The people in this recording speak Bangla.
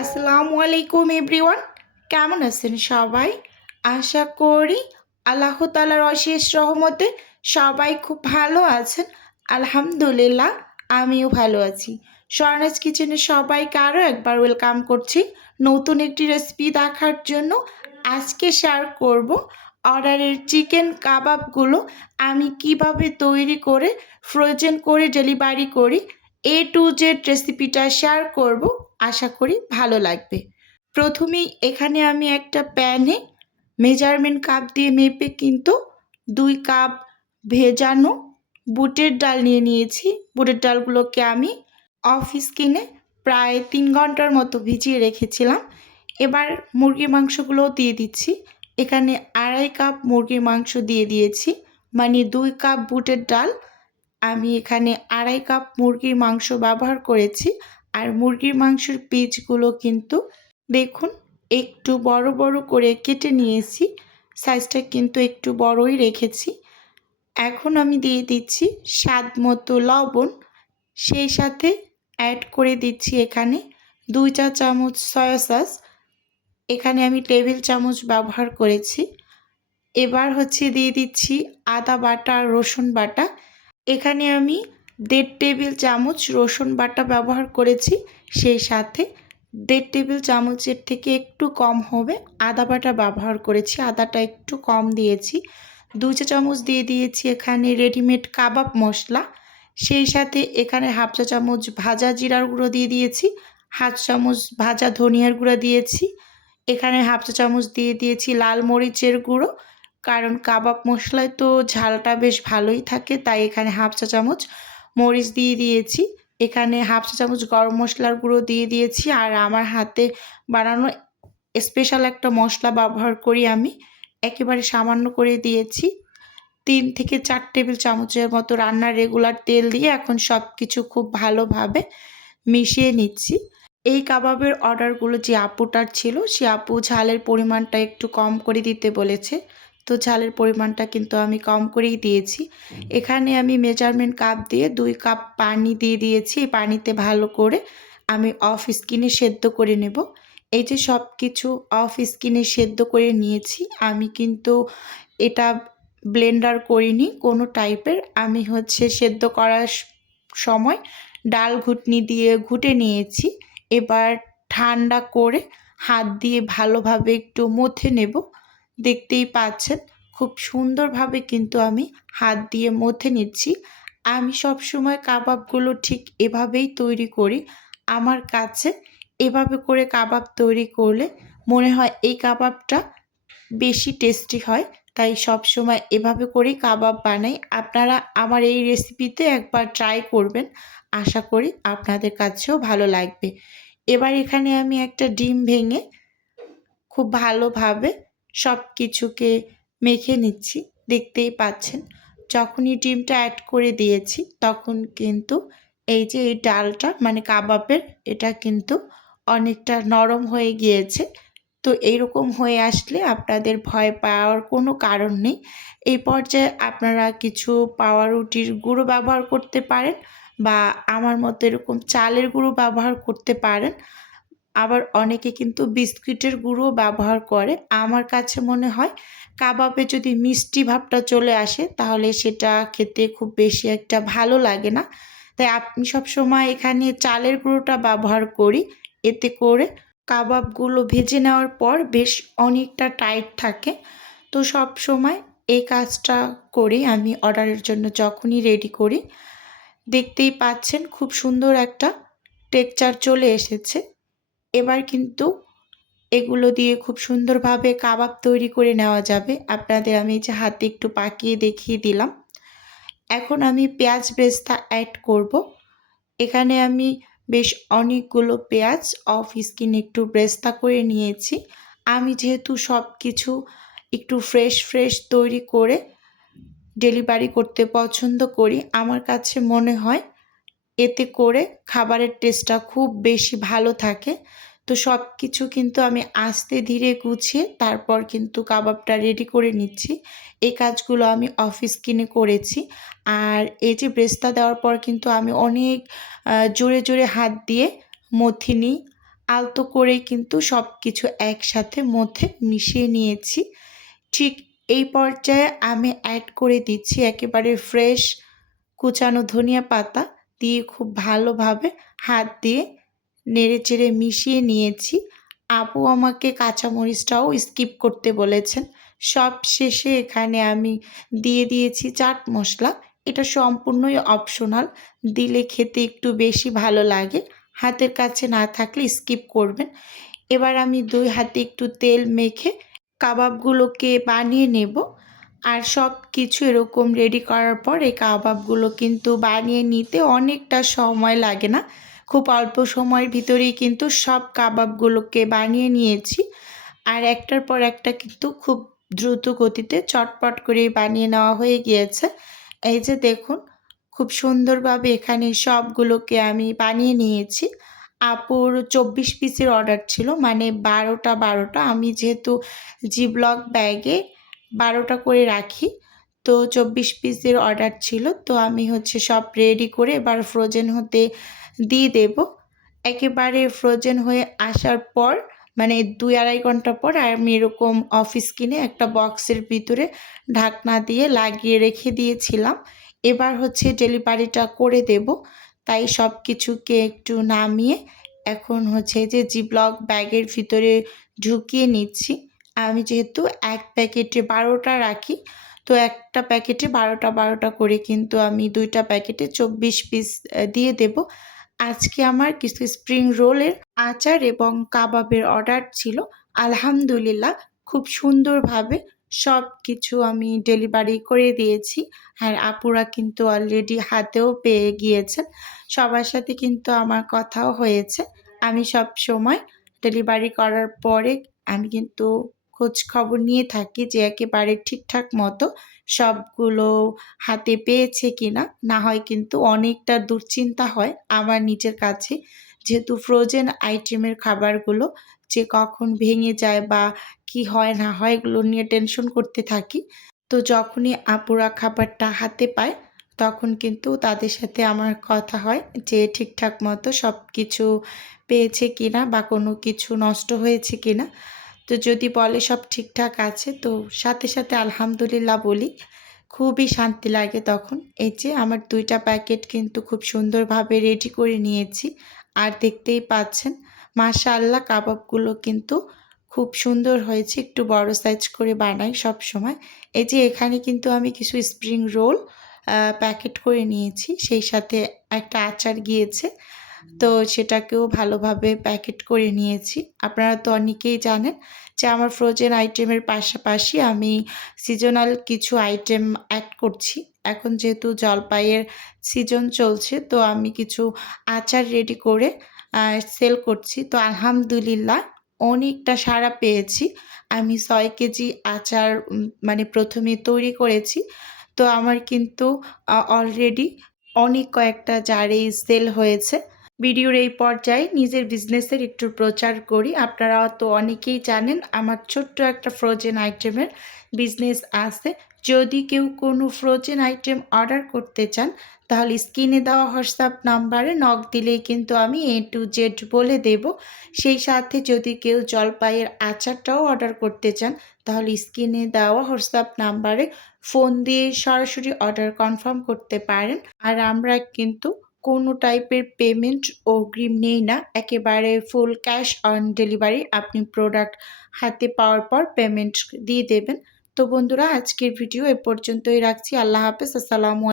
আসসালামু আলাইকুম এভরিওয়ান। কেমন আছেন সবাই? আশা করি আল্লাহ তালার অশেষ রহমতে সবাই খুব ভালো আছেন। আলহামদুলিল্লাহ, আমিও ভালো আছি। স্বর্ণাজ কিচেনে সবাইকে আরও একবার ওয়েলকাম করছি নতুন একটি রেসিপি দেখার জন্য। আজকে শেয়ার করব অর্ডারের চিকেন কাবাবগুলো। আমি কীভাবে তৈরি করে ফ্রোজেন করে ডেলিভারি করি এ টু জেড রেসিপিটা শেয়ার করব, আশা করি ভালো লাগবে। প্রথমেই এখানে আমি একটা প্যানে মেজারমেন্ট কাপ দিয়ে মেপে কিন্তু দুই কাপ ভেজানো বুটের ডাল নিয়ে নিয়েছি। বুটের ডালগুলোকে আমি অফিস কিনে প্রায় তিন ঘণ্টার মতো ভিজিয়ে রেখেছিলাম। এবার মুরগির মাংসগুলোও দিয়ে দিচ্ছি। এখানে আড়াই কাপ মুরগির মাংস দিয়ে দিয়েছি মানে দুই কাপ বুটের ডাল আমি এখানে আড়াই কাপ মুরগির মাংস ব্যবহার করেছি। আর মুরগির মাংসের পিচগুলো কিন্তু দেখুন, একটু বড় বড় করে কেটে নিয়েছি। সাইজটা কিন্তু একটু বড়ই রেখেছি। এখন আমি দিয়ে দিচ্ছি স্বাদ মতো লবণ। সেই সাথে অ্যাড করে দিচ্ছি এখানে দুই চা চামচ সয়া সস এখানে আমি টেবিল চামচ ব্যবহার করেছি। এবার হচ্ছে দিয়ে দিচ্ছি আদা বাটা, রসুন বাটা। এখানে আমি দেড় টেবিল চামচ রসুন বাটা ব্যবহার করেছি, সেই সাথে দেড় টেবিল চামচের থেকে একটু কম হবে আদা বাটা ব্যবহার করেছি, আদাটা একটু কম দিয়েছি। দু চা চামচ দিয়ে দিয়েছি এখানে রেডিমেড কাবাব মশলা, সেই সাথে এখানে হাফ চা চামচ ভাজা জিরার গুঁড়ো দিয়ে দিয়েছি, হাফ চামচ ভাজা ধনিয়ার গুঁড়ো দিয়েছি। এখানে হাফ চা চামচ দিয়ে দিয়েছি লাল মরিচের গুঁড়ো কারণ কাবাব মশলায় তো ঝালটা বেশ ভালোই থাকে, তাই এখানে হাফ চা চামচ মরিচ দিয়ে দিয়েছি। এখানে হাফ চা চামচ গরম মশলার গুঁড়ো দিয়ে দিয়েছি আর আমার হাতে বানানো স্পেশাল একটা মশলা ব্যবহার করি আমি, একেবারে সামান্য করে দিয়েছি। তিন থেকে চার টেবিল চামচের মতো রান্নার রেগুলার তেল দিয়ে এখন সব কিছু খুব ভালোভাবে মিশিয়ে নিচ্ছি। এই কাবাবের অর্ডারগুলো যে আপুটার ছিল, সে আপু ঝালের পরিমাণটা একটু কম করে দিতে বলেছে। তো ঝালের পরিমাণটা কিন্তু আমি কম করেই দিয়েছি। এখানে আমি মেজারমেন্ট কাপ দিয়ে দুই কাপ পানি দিয়ে দিয়েছি। এই পানিতে ভালো করে আমি অফ স্কিনে সেদ্ধ করে নেব। এই যে সব কিছু অফ স্কিনে সেদ্ধ করে নিয়েছি আমি কিন্তু এটা ব্লেন্ডার করিনি কোনো টাইপের। আমি হচ্ছে সেদ্ধ করার সময় ডাল ঘুটনি দিয়ে ঘুটে নিয়েছি। এবার ঠান্ডা করে হাত দিয়ে ভালোভাবে একটু মথে নেব। দেখতেই পাচ্ছেন, খুব সুন্দরভাবে কিন্তু আমি হাত দিয়ে মথে নিচ্ছি। আমি সব সময় কাবাবগুলো ঠিক এভাবেই তৈরি করি। আমার কাছে এভাবে করে কাবাব তৈরি করলে মনে হয় এই কাবাবটা বেশি টেস্টি হয়। তাই সব সময় এভাবে করেই কাবাব বানাই। আপনারা আমার এই রেসিপিতে একবার ট্রাই করবেন। আশা করি আপনাদের কাছেও ভালো লাগবে। এবার এখানে আমি একটা ডিম ভেঙে খুব ভালোভাবে সব কিছুকে মেখে নিচ্ছি, দেখতেই পাচ্ছেন। যখনই ডিমটা অ্যাড করে দিয়েছি, তখন কিন্তু এই যে এই ডালটা মানে কাবাবের, এটা কিন্তু অনেকটা নরম হয়ে গিয়েছে। তো এইরকম হয়ে আসলে আপনাদের ভয় পাওয়ার কোনো কারণ নেই। এই পর্যায়ে আপনারা কিছু পাউরুটির গুঁড়ো ব্যবহার করতে পারেন বা আমার মতো এরকম চালের গুঁড়ো ব্যবহার করতে পারেন। আবার অনেকে কিন্তু বিস্কুটের গুঁড়ো ব্যবহার করে। আমার কাছে মনে হয় কাবাবে যদি মিষ্টি ভাবটা চলে আসে, তাহলে সেটা খেতে খুব বেশি একটা ভালো লাগে না। তাই আপনি সবসময় এখানে চালের গুঁড়োটা ব্যবহার করি। এতে করে কাবাবগুলো ভেজে নেওয়ার পর বেশ অনেকটা টাইট থাকে। তো সব সময় এই কাজটা করি আমি অর্ডারের জন্য যখনই রেডি করি। দেখতেই পাচ্ছেন খুব সুন্দর একটা টেকচার চলে এসেছে। এবার কিন্তু এগুলো দিয়ে খুব সুন্দরভাবে কাবাব তৈরি করে নেওয়া যাবে। আপনাদের আমি যে হাতে একটু পাকিয়ে দেখিয়ে দিলাম। এখন আমি পেঁয়াজ ব্রেস্তা অ্যাড করব। এখানে আমি বেশ অনেকগুলো পেঁয়াজ অফ স্কিন একটু ব্রেস্তা করে নিয়েছি। আমি যেহেতু সব কিছু একটু ফ্রেশ ফ্রেশ তৈরি করে ডেলিভারি করতে পছন্দ করি, আমার কাছে মনে হয় এতে করে খাবারের টেস্টটা খুব বেশি ভালো থাকে। তো সব কিছু কিন্তু আমি আস্তে ধীরে গুছিয়ে তারপর কিন্তু কাবাবটা রেডি করে নিচ্ছি। এই কাজগুলো আমি অফিস কিনে করেছি। আর এই যে ব্রেস্তা দেওয়ার পর কিন্তু আমি অনেক জোরে জোরে হাত দিয়ে মথি নিই আলতো করে কিন্তু সব কিছু একসাথে মধ্যে মিশিয়ে নিয়েছি। ঠিক এই পর্যায়ে আমি অ্যাড করে দিচ্ছি একেবারে ফ্রেশ কুচানো ধনিয়া পাতা। দিয়ে খুব ভালোভাবে হাত দিয়ে নেড়ে চেড়ে মিশিয়ে নিয়েছি। আপু আমাকে কাঁচামরিচটাও স্কিপ করতে বলেছেন। সব শেষে এখানে আমি দিয়ে দিয়েছি চাট মশলা। এটা সম্পূর্ণই অপশনাল। দিলে খেতে একটু বেশি ভালো লাগে। হাতের কাছে না থাকলে স্কিপ করবেন। এবার আমি দুই হাতে একটু তেল মেখে কাবাবগুলোকে বানিয়ে নেব। আর সব কিছু এরকম রেডি করার পর এই কাবাবগুলো কিন্তু বানিয়ে নিতে অনেকটা সময় লাগে না। খুব অল্প সময়ের ভিতরেই কিন্তু সব কাবাবগুলোকে বানিয়ে নিয়েছি। আর একটার পর একটা কিন্তু খুব দ্রুত গতিতে চটপট করে বানিয়ে নেওয়া হয়ে গিয়েছে। এই যে দেখুন, খুব সুন্দরভাবে এখানে সবগুলোকে আমি বানিয়ে নিয়েছি। আপুর চব্বিশ পিসের অর্ডার ছিল মানে বারোটা বারোটা। আমি যেহেতু জি ব্লক ব্যাগে বারোটা করে রাখি। তো চব্বিশ পিসের অর্ডার ছিল। তো আমি হচ্ছে সব রেডি করে এবার ফ্রোজেন হতে দিয়ে দেব। একেবারে ফ্রোজেন হয়ে আসার পর মানে দুই আড়াই ঘণ্টা পর আমি এরকম অফিস কিনে একটা বক্সের ভিতরে ঢাকনা দিয়ে লাগিয়ে রেখে দিয়েছিলাম। এবার হচ্ছে ডেলিভারিটা করে দেব। তাই সব কিছুকে একটু নামিয়ে এখন হচ্ছে যে জি ব্লক ব্যাগের ভিতরে ঢুকিয়ে নিচ্ছি। আমি যেহেতু এক প্যাকেটে বারোটা রাখি, তো একটা প্যাকেটে বারোটা বারোটা করে কিন্তু আমি দুইটা প্যাকেটে চব্বিশ পিস দিয়ে দেব। আজকে আমার কিছু স্প্রিং রোলের আচার এবং কাবাবের অর্ডার ছিল। আলহামদুলিল্লাহ, খুব সুন্দরভাবে সব কিছু আমি ডেলিভারি করে দিয়েছি। আর আপুরা কিন্তু অলরেডি হাতেও পেয়ে গিয়েছেন। সবার সাথে কিন্তু আমার কথাও হয়েছে। আমি সব সময় ডেলিভারি করার পরে আমি কিন্তু খোঁজ খবর নিয়ে থাকি যে একেবারে ঠিকঠাক মতো সবগুলো হাতে পেয়েছে কিনা। না হয় কিন্তু অনেকটা দুশ্চিন্তা হয় আমার নিজের কাছে। যেহেতু ফ্রোজেন আইটেমের খাবারগুলো যে কখন ভেঙে যায় বা কি হয়, না হয় এগুলো নিয়ে টেনশন করতে থাকি। তো যখনই আপুরা খাবারটা হাতে পায়, তখন কিন্তু তাদের সাথে আমার কথা হয় যে ঠিকঠাক মতো সব কিছু পেয়েছে কিনা বা কোনো কিছু নষ্ট হয়েছে কিনা। তো যদি বলে সব ঠিকঠাক আছে, তো সাথে সাথে আলহামদুলিল্লাহ বলি, খুবই শান্তি লাগে তখন। এই যে আমার দুইটা প্যাকেট কিন্তু খুব সুন্দরভাবে রেডি করে নিয়েছি, আর দেখতেই পাচ্ছেন, মাশাআল্লাহ কাবাবগুলো কিন্তু খুব সুন্দর হয়েছে, একটু বড় সাইজ করে বানাই সব সময়। এই যে এখানে কিন্তু আমি কিছু স্প্রিং রোল প্যাকেট করে নিয়েছি, সেই সাথে একটা আচার গিয়েছে। তো সেটাকেও ভালোভাবে প্যাকেট করে নিয়েছি। আপনারা তো অনেকেই জানেন যে আমার ফ্রোজেন আইটেমের পাশাপাশি আমি সিজনাল কিছু আইটেম অ্যাড করছি। এখন যেহেতু জলপাইয়ের সিজন চলছে, তো আমি কিছু আচার রেডি করে সেল করছি। তো আলহামদুলিল্লাহ অনেকটা সাড়া পেয়েছি। আমি ছয় কেজি আচার মানে প্রথমে তৈরি করেছি। তো আমার কিন্তু অলরেডি অনেক কয়েকটা জারে সেল হয়েছে। ভিডিওর এই পর্যায়ে নিজের বিজনেসের একটু প্রচার করি। আপনারা তো অনেকেই জানেন, আমার ছোট্ট একটা ফ্রোজেন আইটেমের বিজনেস আছে। যদি কেউ কোনো ফ্রোজেন আইটেম অর্ডার করতে চান, তাহলে স্ক্রিনে দেওয়া হোয়াটসঅ্যাপ নাম্বারে নক দিলেই কিন্তু আমি এ টু জেড বলে দেব। সেই সাথে যদি কেউ জলপাইয়ের আচারটাও অর্ডার করতে চান, তাহলে স্ক্রিনে দেওয়া হোয়াটসঅ্যাপ নাম্বারে ফোন দিয়ে সরাসরি অর্ডার কনফার্ম করতে পারেন। আর আমরা কিন্তু কোনো টাইপের পেমেন্ট অগ্রিম নেই না। একেবারে ফুল ক্যাশ অন ডেলিভারি আপনি প্রোডাক্ট হাতে পাওয়ার পর পেমেন্ট দিয়ে দেবেন। তো বন্ধুরা, আজকের ভিডিও এ পর্যন্তই রাখছি। আল্লাহ হাফেজ। আসসালামু